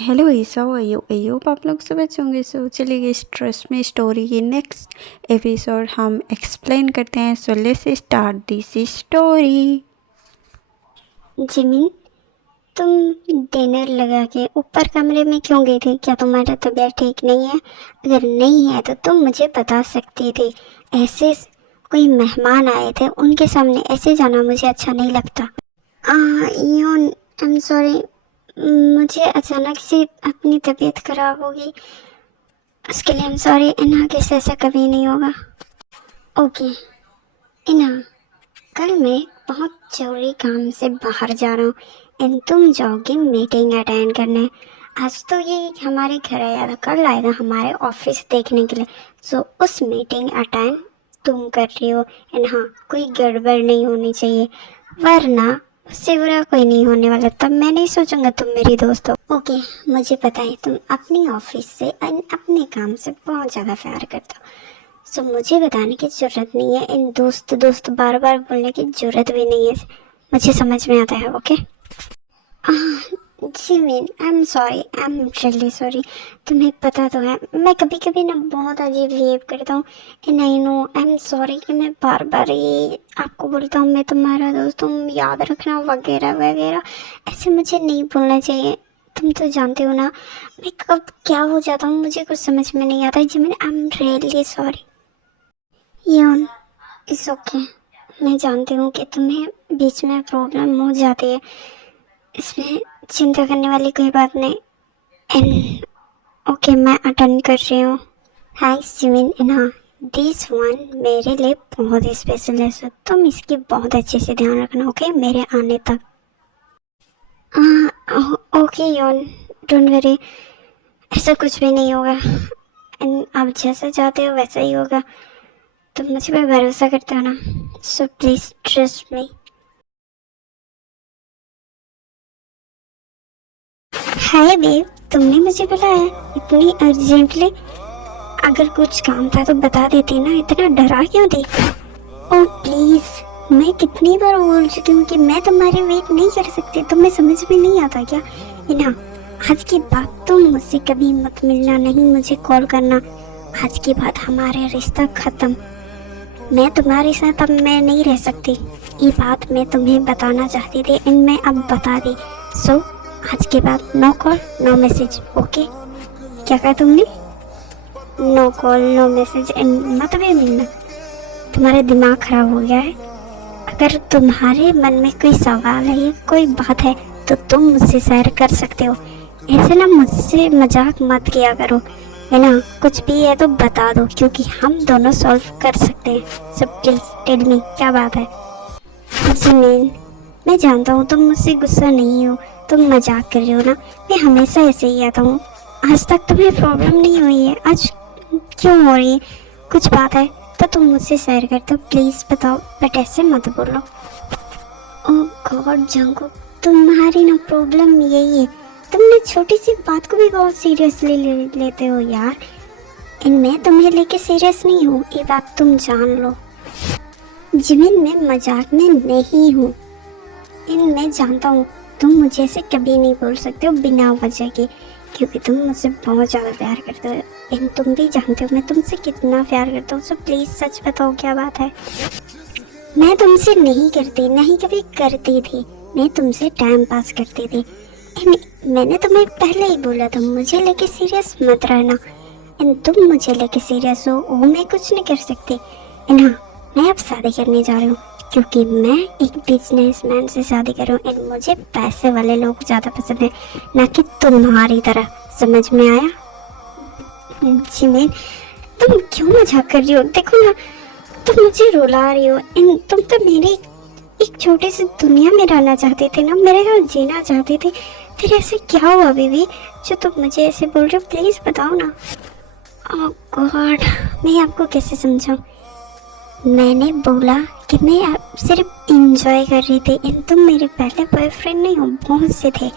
Hello ईसा, अय्यूब आप लोग सब अच्छे होंगे। सो चलिए स्ट्रेस में स्टोरी की नेक्स्ट एपिसोड हम एक्सप्लेन करते हैं। So let's start this story. Jimin, तुम डिनर लगा के ऊपर कमरे में क्यों गई थी? क्या तुम्हारा तबीयत ठीक नहीं है? अगर नहीं है तो तुम मुझे बता सकती थी। ऐसे कोई मेहमान आए थे, उनके सामने ऐसे जाना मुझे अच्छा नहीं लगता। योन, आई एम सॉरी। मुझे अचानक से अपनी तबीयत खराब हो गई, उसके लिए आई एम सॉरी। इन्हा किस ऐसा कभी नहीं होगा। ओके इन्हा, कल मैं बहुत जरूरी काम से बाहर जा रहा हूँ एंड तुम जाओगे मीटिंग अटेंड करने। आज तो ये हमारे घर आया था, कल आएगा हमारे ऑफिस देखने के लिए। सो उस मीटिंग अटेंड तुम कर रही हो एंड हाँ, कोई गड़बड़ नहीं होनी चाहिए, वरना उससे बुरा कोई नहीं होने वाला। तब मैं नहीं सोचूंगा तुम मेरी दोस्त हो। ओके, मुझे पता है तुम अपनी ऑफिस से एंड अपने काम से बहुत ज़्यादा प्यार करते हो। सो मुझे बताने की ज़रूरत नहीं है, इन दोस्त दोस्त बार बार बोलने की ज़रूरत भी नहीं है, मुझे समझ में आता है। Okay Jimin, I am sorry, I am really sorry. तुम्हें पता तो है मैं कभी कभी ना बहुत अजीब बिहेव करता हूँ and I know, I am sorry कि मैं बार बार ये आपको बोलता हूँ मैं तुम्हारा दोस्त हूँ, याद रखना वगैरह वगैरह। ऐसे मुझे नहीं बोलना चाहिए। तुम तो जानते हो ना मैं कब क्या हो जाता हूँ, मुझे कुछ समझ में नहीं आता। Jimin, I am really sorry. Yoon, it's okay. मैं जानती हूँ कि तुम्हें बीच में प्रॉब्लम हो जाती है, इसमें चिंता करने वाली कोई बात नहीं। एंड ओके, मैं अटेंड कर रही हूँ। हाय जिमिन, एंड हाँ, दिस वन मेरे लिए बहुत स्पेशल है, सो तुम इसकी बहुत अच्छे से ध्यान रखना। ओके, मेरे आने तक। ओके योन, डोंट वरी, ऐसा कुछ भी नहीं होगा एंड आप जैसा चाहते हो वैसा ही होगा। तुम मुझे पे भरोसा करते हो ना, so please trust me. Hi babe, तुमने मुझे बुलाया इतनी अर्जेंटली? अगर कुछ काम था तो बता देती ना, इतना डरा क्यों थी? ओह प्लीज, मैं कितनी बार बोल चुकी हूँ कि मैं तुम्हारे वेट नहीं कर सकती, तुम्हें समझ में नहीं आता क्या? इना, आज के बाद तुम मुझसे कभी मत मिलना, नहीं मुझे कॉल करना। आज के बाद हमारा रिश्ता खत्म। मैं तुम्हारे साथ अब मैं नहीं रह सकती, ये बात मैं तुम्हें बताना चाहती थी एंड मैं अब बता दी। सो आज के बाद no call no message. Okay, क्या कहा तुमने? No call no message and मत भी मिलना। तुम्हारा दिमाग खराब हो गया है? अगर तुम्हारे मन में कोई सवाल है या कोई बात है तो तुम मुझसे शेयर कर सकते हो। ऐसे ना मुझसे मजाक मत किया करो, है ना? कुछ भी है तो बता दो, क्योंकि हम दोनों सॉल्व कर सकते हैं। सो प्लीज टेल मी, क्या बात है? जिमीन, मैं जानता हूँ तुम मुझसे गुस्सा नहीं हो, तुम मजाक कर रहे हो ना। मैं हमेशा ऐसे ही आता हूँ, आज तक तुम्हें प्रॉब्लम नहीं हुई है, आज क्यों हो रही है? कुछ बात है तो तुम मुझसे शेयर करते हो, प्लीज बताओ, बट ऐसे मत बोलो। ओह गॉड जंगकुक, तुम्हारी ना प्रॉब्लम यही है, तुमने छोटी सी बात को भी बहुत सीरियसली लेते हो यार। एंड मैं तुम्हें लेके सीरियस नहीं हूँ, ये बात तुम जान लो। जिमिन, मैं मजाक में नहीं हूँ, इन मैं जानता हूँ तुम मुझे ऐसे कभी नहीं बोल सकते हो बिना वजह के, क्योंकि तुम मुझसे बहुत ज़्यादा प्यार करते हो एंड तुम भी जानते हो मैं तुमसे कितना प्यार करता हूँ। सो प्लीज़ सच बताओ, क्या बात है? मैं तुमसे नहीं करती, नहीं कभी करती थी, मैं तुमसे टाइम पास करती थी। एंड मैंने तुम्हें पहले ही बोला था मुझे लेके सीरियस मत रहना, एंड तुम मुझे लेके सीरियस हो वो मैं कुछ नहीं कर सकती। एंड हाँ, मैं अब शादी करने जा रही हूँ, क्योंकि मैं एक बिजनेसमैन से शादी कर रही हूँ एंड मुझे पैसे वाले लोग ज़्यादा पसंद है, ना कि तुम्हारी तरह। समझ में आया? जिमिन, तुम क्यों मजाक कर रही हो? देखो ना, तुम मुझे रुला रही हो एंड तुम तो मेरी एक छोटी सी दुनिया में रहना चाहती थी ना, मेरे साथ जीना चाहती थी। फिर ऐसे क्या हुआ बेबी जो तुम मुझे ऐसे बोल रहे हो? प्लीज़ बताओ ना। ओह गॉड, मैं आपको कैसे समझाऊं? मैंने बोला कि मैं आप सिर्फ इंजॉय कर रही थी एंड तुम मेरे पहले बॉयफ्रेंड नहीं हो, बहुत से थे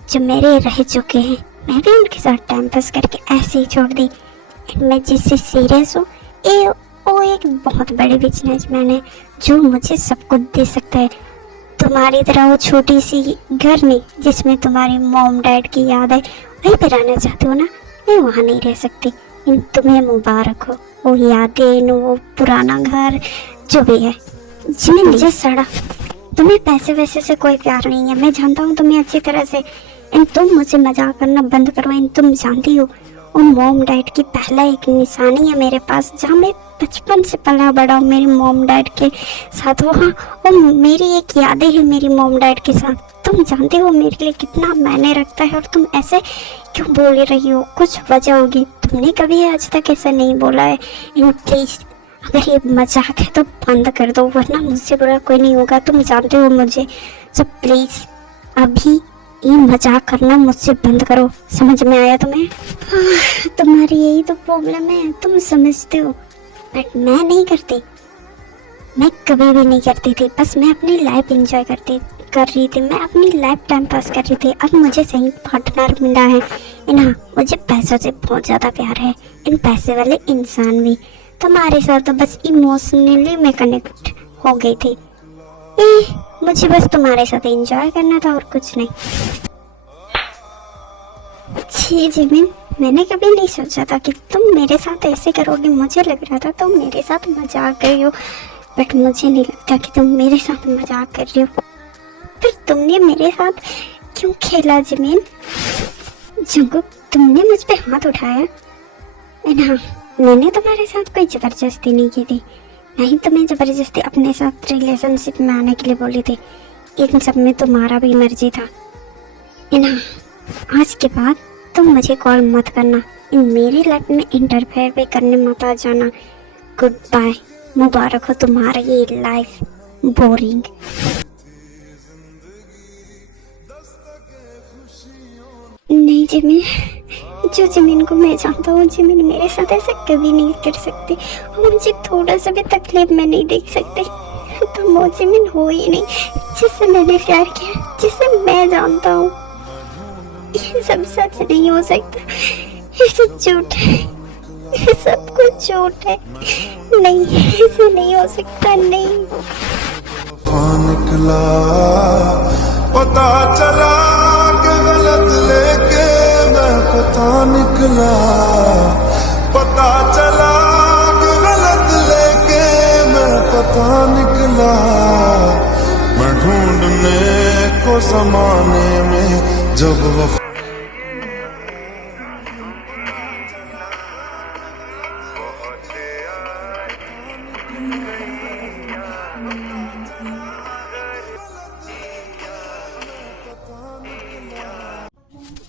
जो मेरे रह चुके हैं, मैं भी उनके साथ टाइम पास करके ऐसे ही छोड़ दी। एंड मैं जिससे सीरियस हूँ वो एक बहुत बड़े बिजनेसमैन है जो मुझे सब कुछ दे सकता है। तुम्हारी तरह वो छोटी सी घर नहीं जिसमें तुम्हारी मॉम डैड की याद है वहीं पे रहना चाहती हो ना, मैं वहाँ नहीं रह सकती। इन तुम्हें मुबारक हो वो यादें, वो पुराना घर जो भी है। जिमिन मुझे सड़ा, तुम्हें पैसे वैसे से कोई प्यार नहीं है, मैं जानता हूँ तुम्हें अच्छी तरह से। इन तुम मुझे मजाक करना बंद करो। इन तुम जानती हो उन मॉम डैड की पहला एक निशानी है मेरे पास, जहाँ मैं बचपन से पला बड़ा हूँ मेरी मॉम डैड के साथ। वहाँ वो मेरी एक यादें है मेरी मॉम डैड के साथ। तुम जानते हो मेरे लिए कितना मायने रखता है, और तुम ऐसे क्यों बोल रही हो? कुछ वजह होगी, तुमने कभी आज तक ऐसा नहीं बोला है। इन प्लीज, अगर ये मजाक है तो बंद कर दो, वरना मुझसे बुरा कोई नहीं होगा। तुम जानते हो मुझे, तो प्लीज अभी ये मजाक करना मुझसे बंद करो, समझ में आया तुम्हें? तुम्हारी यही तो प्रॉब्लम है, तुम समझते हो बट मैं नहीं करती। मैं कभी भी नहीं करती थी, बस मैं अपनी लाइफ एंजॉय कर रही थी, मैं अपनी लाइफ टाइम पास कर रही थी। अब मुझे सही पार्टनर मिला है। हाँ, मुझे पैसों से बहुत ज़्यादा प्यार है, इन पैसे वाले इंसान भी। तुम्हारे साथ तो बस इमोशनली मैं कनेक्ट हो गई थी। मुझे बस तुम्हारे साथ एंजॉय करना था और कुछ नहीं। जी जिमिन, मैंने कभी नहीं सोचा था कि तुम मेरे साथ ऐसे करोगे। मुझे लग रहा था तुम मेरे साथ मजाक कर रही हो, बट मुझे नहीं लगता कि तुम मेरे साथ मजाक कर रही हो। फिर तुमने मेरे साथ क्यों खेला जिमिन? जंगुक, तुमने मुझ पे हाथ उठाया। हाँ, मैंने तुम्हारे साथ कोई जबरदस्ती नहीं की थी, नहीं तुम्हें जबरदस्ती अपने साथ रिलेशनशिप में आने के लिए बोली थी। इन सब में तुम्हारा भी मर्जी था। हाँ, आज के बाद तुम मुझे कॉल मत करना, इन मेरी लाइफ में इंटरफेयर भी करने मत आ जाना। गुड बाय, मुबारक हो तुम्हारा ये लाइफ बोरिंग। नहीं जिमिन, जो जिमिन को मैं जानता हूँ, जिमिन मेरे साथ ऐसा कभी नहीं कर सकती, और मुझे थोड़ा सा भी तकलीफ में नहीं देख सकती। तो वो जिमिन हो ही नहीं जिससे मैंने प्यार किया, जिसे मैं जानता हूँ। ये सब सच नहीं हो सकता, ये सब झूठ है, ये सब कुछ झूठ है। नहीं, ऐसे नहीं हो सकता। नहीं, निकला पता चला कि गलत लेके मैं पता निकला, पता चला कि गलत लेके मैं पता निकला। मैं ढूंढने को जमाने में जब वफा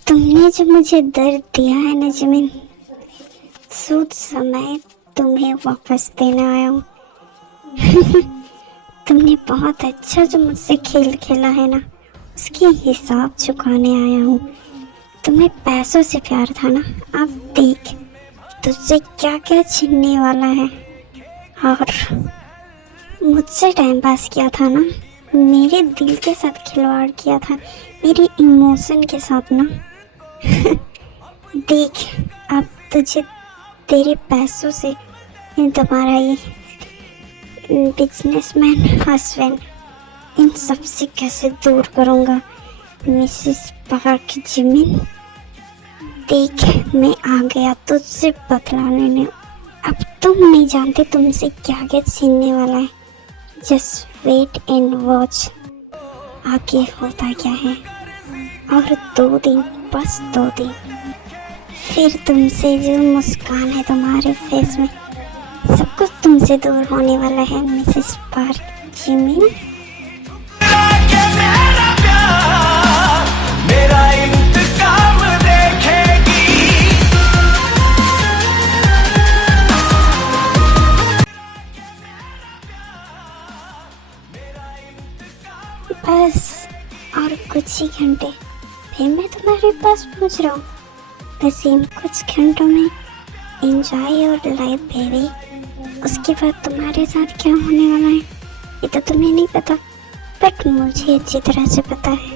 तुमने जो मुझे दर्द दिया है ना जिमिन, सूद समय तुम्हें वापस देना आया हूँ। तुमने बहुत अच्छा जो मुझसे खेल खेला है ना, उसकी हिसाब चुकाने आया हूँ। तुम्हें पैसों से प्यार था ना, अब देख तुझसे क्या क्या छीनने वाला है। और मुझसे टाइम पास किया था ना, मेरे दिल के साथ खिलवाड़ किया था, मेरी इमोशन के साथ ना। देख, अब तुझे तेरे पैसों से तुम्हारा ये बिजनेसमैन हस्बैंड, इन सब से कैसे दूर करूँगा। मिसेस पार्क जिमिन, देख मैं आ गया तुझसे बदला लेने। अब तुम नहीं जानते तुमसे क्या क्या छीनने वाला है। जस्ट वेट एंड वॉच, आगे होता क्या है। और 2 दिन, बस 2 दिन, फिर तुमसे जो मुस्कान है तुम्हारे फेस में, सब कुछ तुमसे दूर होने वाला है मिसेस पार्क जिमिन। बस और कुछ ही घंटे फिर मैं तुम्हारे पास पहुंच रहा हूँ। बस इन कुछ घंटों में एंजॉय योर लाइफ बेबी। उसके बाद तुम्हारे साथ क्या होने वाला है ये तो तुम्हें नहीं पता, बट मुझे अच्छी तरह से पता है।